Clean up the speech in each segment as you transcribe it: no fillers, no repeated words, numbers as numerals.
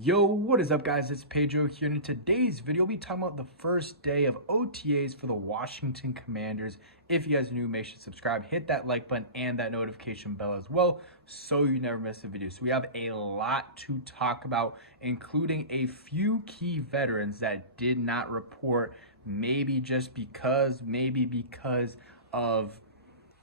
Yo, what is up guys? It's Pedro here, and in today's video we'll be talking about the first day of OTAs for the Washington Commanders. If you guys are new, make sure to subscribe, hit that like button and that notification bell as well so you never miss a video. So we have a lot to talk about, including a few key veterans that did not report, maybe because of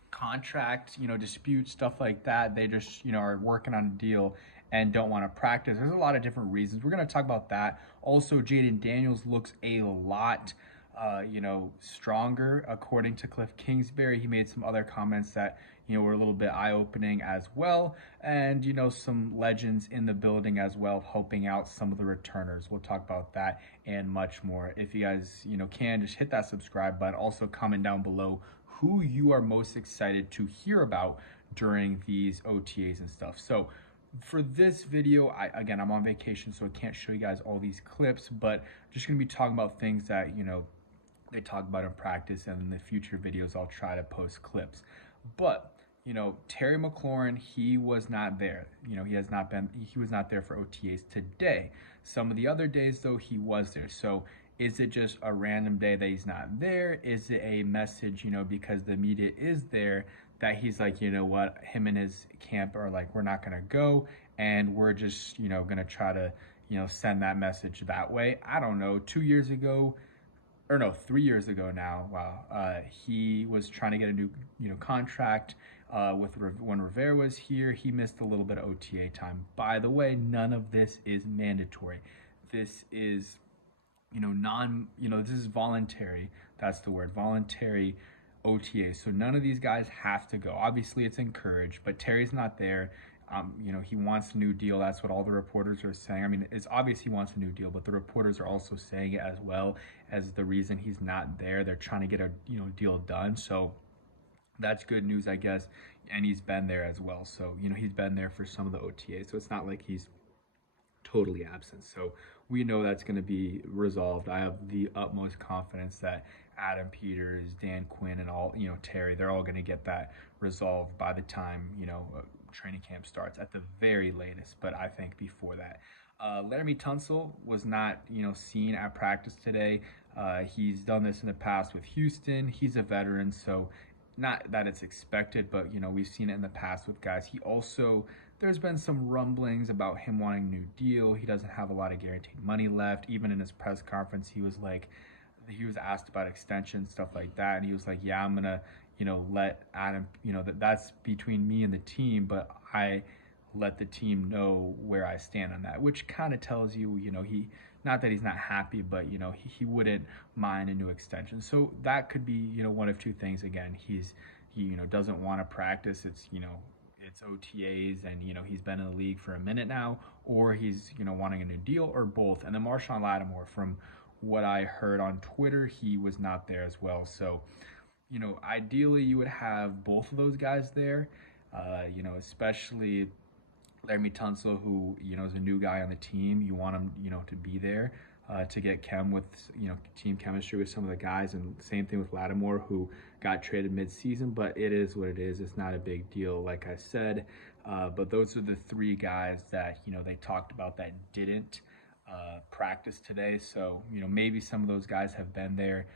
contract, disputes, stuff like that. They just, are working on a deal and don't want to practice. There's a lot of different reasons. We're going to talk about that. Also, Jaden Daniels looks a lot, stronger according to Cliff Kingsbury. He made some other comments that, were a little bit eye-opening as well. And, some legends in the building as well, helping out some of the returners. We'll talk about that and much more. If you guys, can, just hit that subscribe button. Also, comment down below who you are most excited to hear about during these OTAs and stuff. So for this video, I'm on vacation, so I can't show you guys all these clips, but I'm just gonna be talking about things that, they talk about in practice, and in the future videos, I'll try to post clips. But, Terry McLaurin, he was not there. He was not there for OTAs today. Some of the other days, though, he was there. So is it just a random day that he's not there? Is it a message, because the media is there, that he's like, you know what, him and his camp are like, we're not going to go, and we're just, going to try to, send that message that way? I don't know. 2 years ago, or no, 3 years ago now, wow, he was trying to get a new, contract when Rivera was here. He missed a little bit of OTA time. By the way, none of this is mandatory. This is, this is voluntary. That's the word, voluntary OTA. So none of these guys have to go. Obviously, it's encouraged, but Terry's not there. He wants a new deal. That's what all the reporters are saying. I mean, it's obvious he wants a new deal, but the reporters are also saying it as well as the reason he's not there. They're trying to get a deal done. So that's good news, I guess. And he's been there as well. So he's been there for some of the OTAs. So it's not like he's totally absent. So we know that's going to be resolved. I have the utmost confidence that Adam Peters, Dan Quinn, and all, Terry, they're all going to get that resolved by the time, training camp starts at the very latest, but I think before that. Laramie Tunsil was not, seen at practice today. He's done this in the past with Houston. He's a veteran, so not that it's expected, but, we've seen it in the past with guys. He also, there's been some rumblings about him wanting a new deal. He doesn't have a lot of guaranteed money left. Even in his press conference, he was asked about extension, stuff like that, and he was like, yeah, I'm gonna, let Adam, that's between me and the team, but I let the team know where I stand on that, which kind of tells you, he, not that he's not happy, but, he wouldn't mind a new extension. So that could be, one of two things. Again, he doesn't want to practice. It's, it's OTAs, and, he's been in the league for a minute now, or he's, wanting a new deal, or both. And then Marshawn Lattimore, from what I heard on Twitter, he was not there as well. So, ideally you would have both of those guys there, especially Laramie Tunsil, who, is a new guy on the team. You want him, to be there to get chem with, team chemistry with some of the guys. And same thing with Lattimore, who got traded mid-season, but it is what it is. It's not a big deal, like I said. But those are the three guys that, they talked about that didn't practice today. So, maybe some of those guys have been there,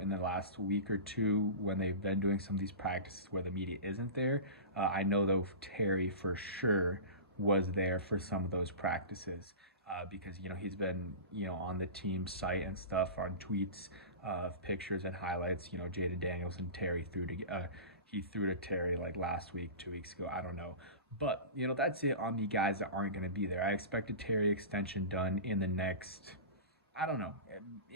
in the last week or two when they've been doing some of these practices where the media isn't there. I know, though, Terry for sure was there for some of those practices because, he's been, on the team site and stuff, on tweets of pictures and highlights. Jaden Daniels and Terry he threw to Terry like last week, 2 weeks ago. I don't know. But, that's it on the guys that aren't going to be there. I expect a Terry extension done in the next, I don't know,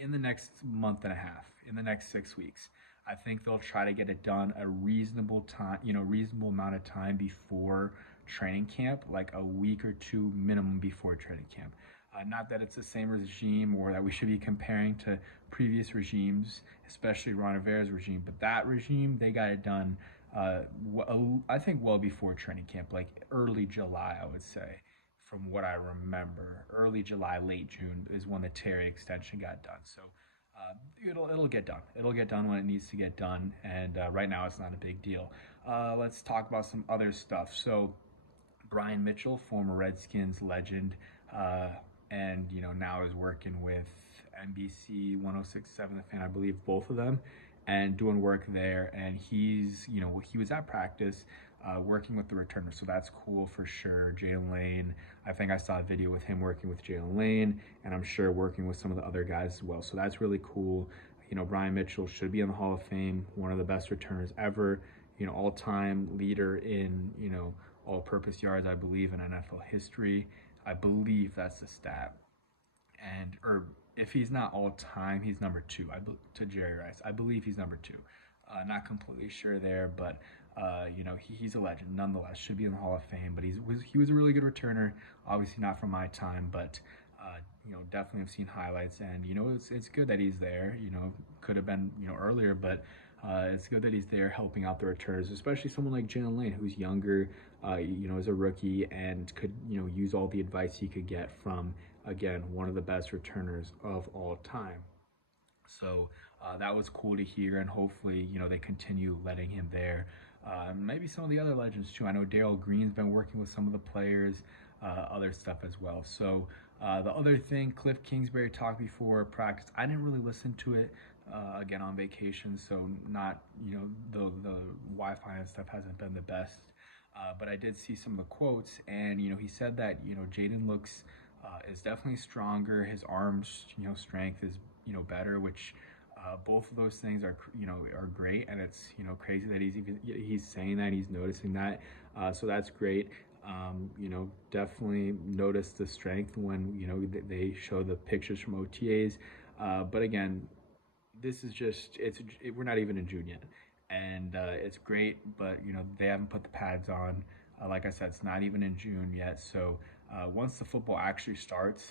in the next month and a half, in the next 6 weeks. I think they'll try to get it done a reasonable time, reasonable amount of time before training camp, like a week or two minimum before training camp. Not that it's the same regime or that we should be comparing to previous regimes, especially Ron Rivera's regime, but that regime, they got it done, I think, well before training camp, like early July, I would say, from what I remember. Early July, late June is when the Terry extension got done. So it'll get done. It'll get done when it needs to get done, and right now it's not a big deal. Let's talk about some other stuff. So Brian Mitchell, former Redskins legend, uh, and now is working with NBC 106.7 The Fan, I believe, both of them, and doing work there. And he was at practice. Working with the returner, so that's cool for sure. Jalen Lane, I think I saw a video with him working with Jalen Lane, and I'm sure working with some of the other guys as well. So that's really cool. Brian Mitchell should be in the Hall of Fame, one of the best returners ever. All-time leader in all-purpose yards, I believe, in NFL history. I believe that's the stat. And or if he's not all-time, he's number two. To Jerry Rice, I believe he's number two. Not completely sure there, but he's a legend nonetheless. Should be in the Hall of Fame. But he was a really good returner. Obviously not from my time, but definitely have seen highlights. And it's good that he's there. Could have been earlier, but it's good that he's there helping out the returners, especially someone like Jalen Lane, who's younger, as a rookie, and could use all the advice he could get from, again, one of the best returners of all time. So that was cool to hear, and hopefully they continue letting him there. Maybe some of the other legends too. I know Darrell Green's been working with some of the players, other stuff as well. So the other thing, Cliff Kingsbury talked before practice. I didn't really listen to it. Again, on vacation, so not the Wi-Fi and stuff hasn't been the best. But I did see some of the quotes, and he said that Jaden looks is definitely stronger. His arms strength is better, which both of those things are are great, and it's crazy that he's saying that, he's noticing that. So that's great. Definitely notice the strength when they show the pictures from OTAs. But again, this is just we're not even in June yet, and it's great, but they haven't put the pads on. Like I said, it's not even in June yet. So once the football actually starts,